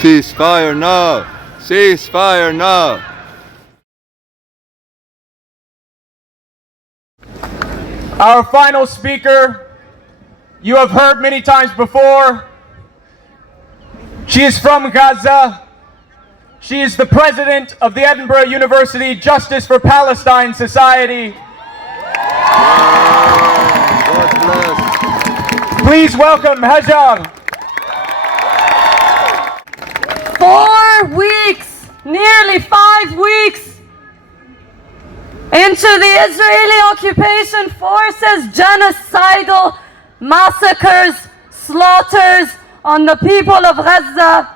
Ceasefire now! Ceasefire now! Our final speaker, you have heard many times before. She is from Gaza. She is the president of the Edinburgh University Justice for Palestine Society. God bless. Please welcome Hajar. 4 weeks, nearly 5 weeks into the Israeli occupation forces' genocidal massacres, slaughters on the people of Gaza,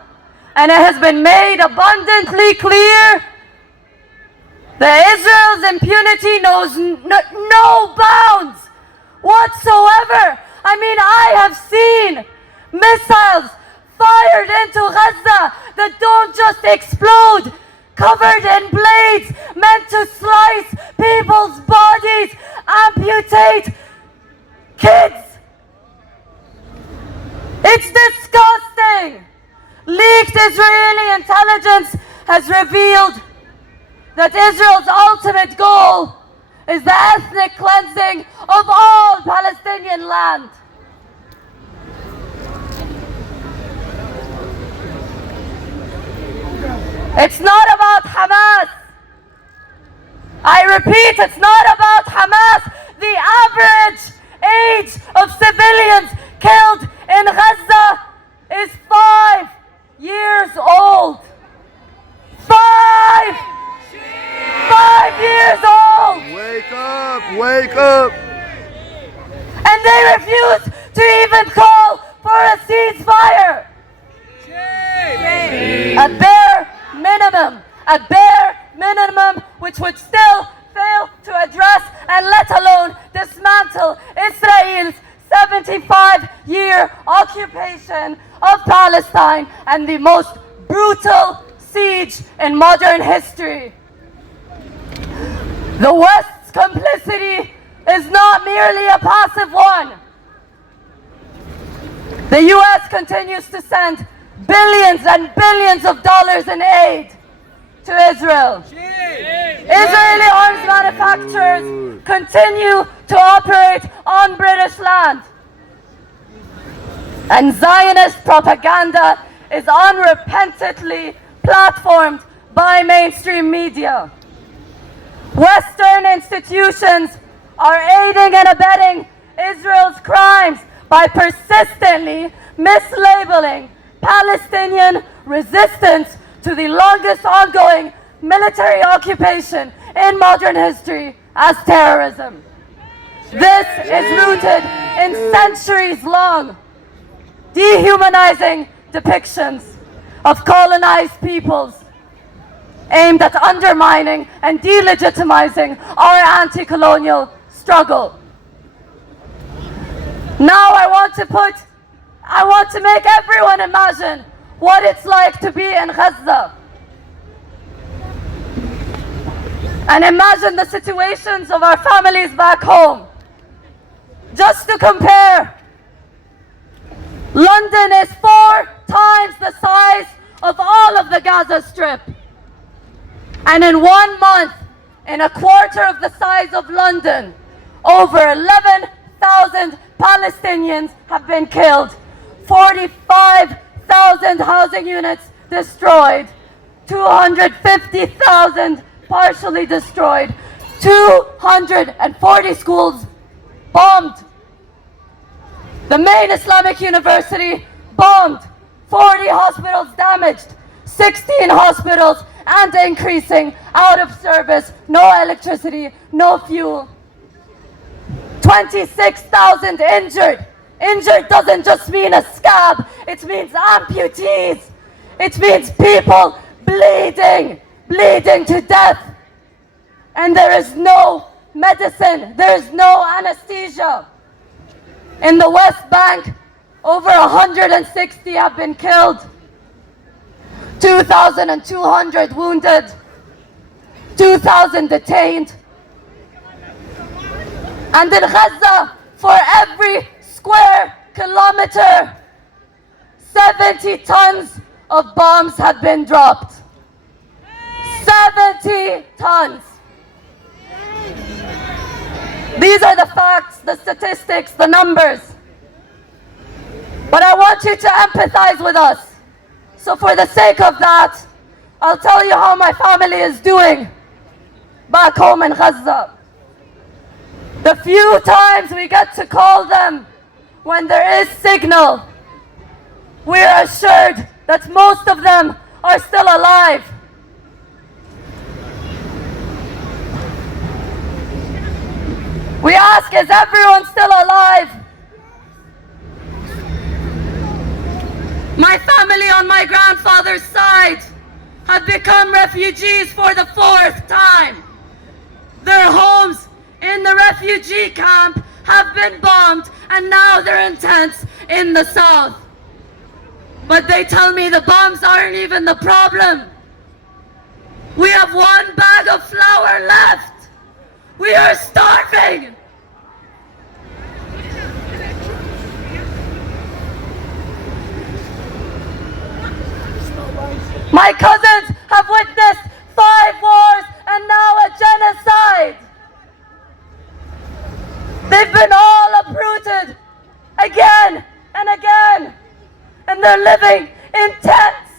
and it has been made abundantly clear that Israel's impunity knows no bounds whatsoever. I mean, I have seen missiles fired into Gaza that don't just explode, covered in blades, meant to slice people's bodies, amputate kids. It's disgusting. Leaked Israeli intelligence has revealed that Israel's ultimate goal is the ethnic cleansing of all Palestinian land. It's not about Hamas. I repeat, it's not about Hamas. The average age of civilians killed in Gaza is 5 years old. 5 years old! Wake up! Wake up! And they refuse to even call for a ceasefire. A bare minimum which would still fail to address and let alone dismantle Israel's 75-year occupation of Palestine and the most brutal siege in modern history. The West's complicity is not merely a passive one. The US continues to send billions and billions of dollars in aid to Israel. Israeli arms manufacturers continue to operate on British land. And Zionist propaganda is unrepentantly platformed by mainstream media. Western institutions are aiding and abetting Israel's crimes by persistently mislabeling Palestinian resistance to the longest ongoing military occupation in modern history as terrorism. This is rooted in centuries-long dehumanizing depictions of colonized peoples aimed at undermining and delegitimizing our anti-colonial struggle. Now I want to make everyone imagine what it's like to be in Gaza. And imagine the situations of our families back home. Just to compare, London is 4 times the size of all of the Gaza Strip. And in 1 month, in a quarter of the size of London, over 11,000 Palestinians have been killed, 45,000 housing units destroyed, 250,000 partially destroyed, 240 schools bombed. The main Islamic university bombed, 40 hospitals damaged, 16 hospitals and increasing out of service, no electricity, no fuel. 26,000 injured. Injured doesn't just mean a scab, it means amputees. It means people bleeding to death. And there is no medicine, there is no anesthesia. In the West Bank, over 160 have been killed, 2,200 wounded, 2,000 detained. And in Gaza, for every square kilometer, 70 tons of bombs have been dropped. 70 tons. These are the facts, the statistics, the numbers. But I want you to empathize with us. So for the sake of that, I'll tell you how my family is doing back home in Gaza. The few times we get to call them when there is signal, we are assured that most of them are still alive. We ask, is everyone still alive? My family on my grandfather's side have become refugees for the 4th time. Their homes in the refugee camp have been bombed and now they're in tents in the south. But they tell me the bombs aren't even the problem. We have 1 bag of flour left. We are starving. My cousins have witnessed 5 wars and now a genocide. They've been all uprooted again and again. And they're living in tents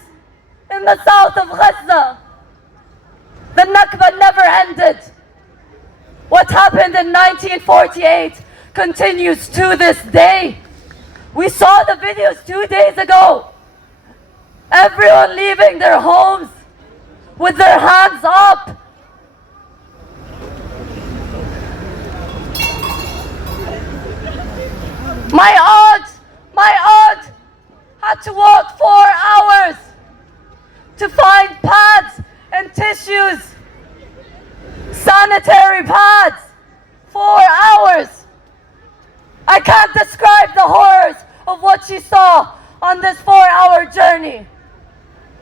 in the south of Gaza. The Nakba never ended. What happened in 1948 continues to this day. We saw the videos 2 days ago. Everyone leaving their homes with their hands up. My aunt had to walk 4 hours to find pads and tissues, sanitary pads. 4 hours. I can't describe the horrors of what she saw on this 4-hour journey.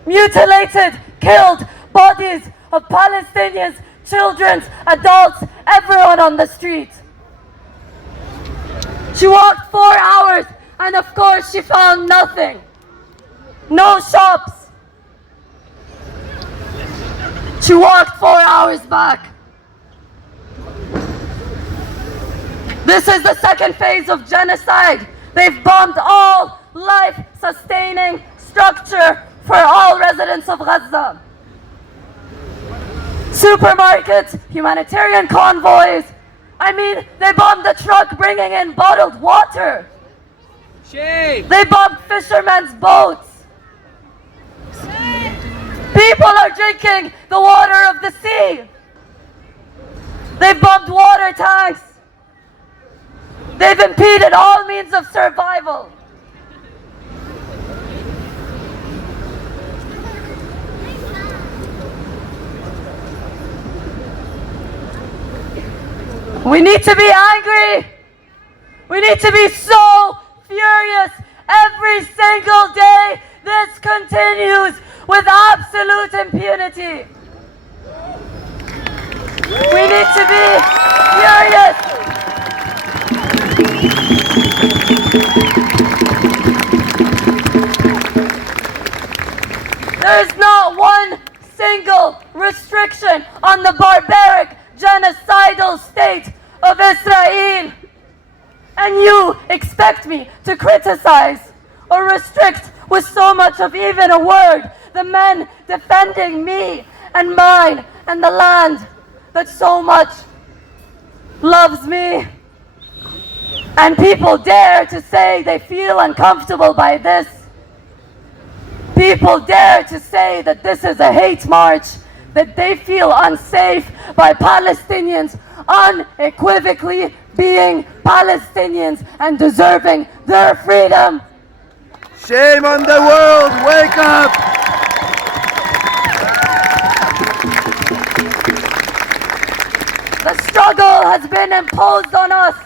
Mutilated, killed bodies of Palestinians, children, adults, everyone on the street. She walked 4 hours and of course she found nothing. No shops. She walked 4 hours back. This is the second phase of genocide. They've bombed all life-sustaining structure for all residents of Gaza. Supermarkets, humanitarian convoys. I mean, they bombed the truck bringing in bottled water. Shame. They bombed fishermen's boats. People are drinking the water of the sea. They've bombed water tanks. They've impeded all means of survival. We need to be angry. We need to be so furious. Every single day this continues with absolute impunity. We need to be furious. There is not one single restriction on the barbaric genocidal state of Israel. And you expect me to criticize or restrict with so much of even a word the men defending me and mine and the land that so much loves me. And people dare to say they feel uncomfortable by this. People dare to say that this is a hate march, that they feel unsafe by Palestinians unequivocally being Palestinians and deserving their freedom. Shame on the world, wake up! The struggle has been imposed on us,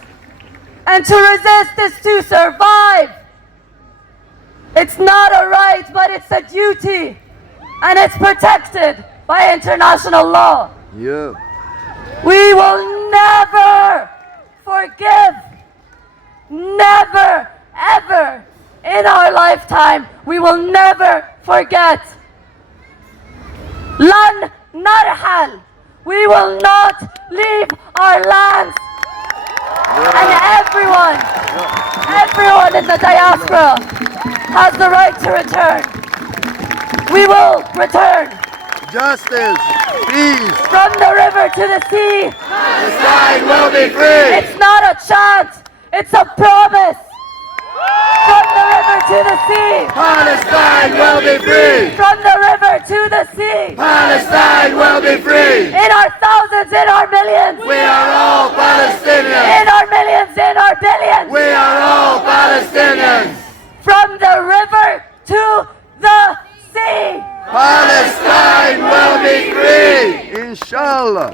and to resist is to survive. It's not a right, but it's a duty, and it's protected by international law. Yeah. We will never forgive. Never, ever in our lifetime, we will never forget. Lan narhal. We will not leave our lands. And everyone in the diaspora has the right to return. We will return. Justice, peace. From the river to the sea. Palestine will be free. It's not a chant, it's a promise. From the river to the sea. Palestine will be free. From the river to the sea. Palestine will be free. In our thousands, in our millions. We are all Palestinians. In our millions, in our billions. We are all Palestinians. From the river to the sea. Palestine will be free. Inshallah.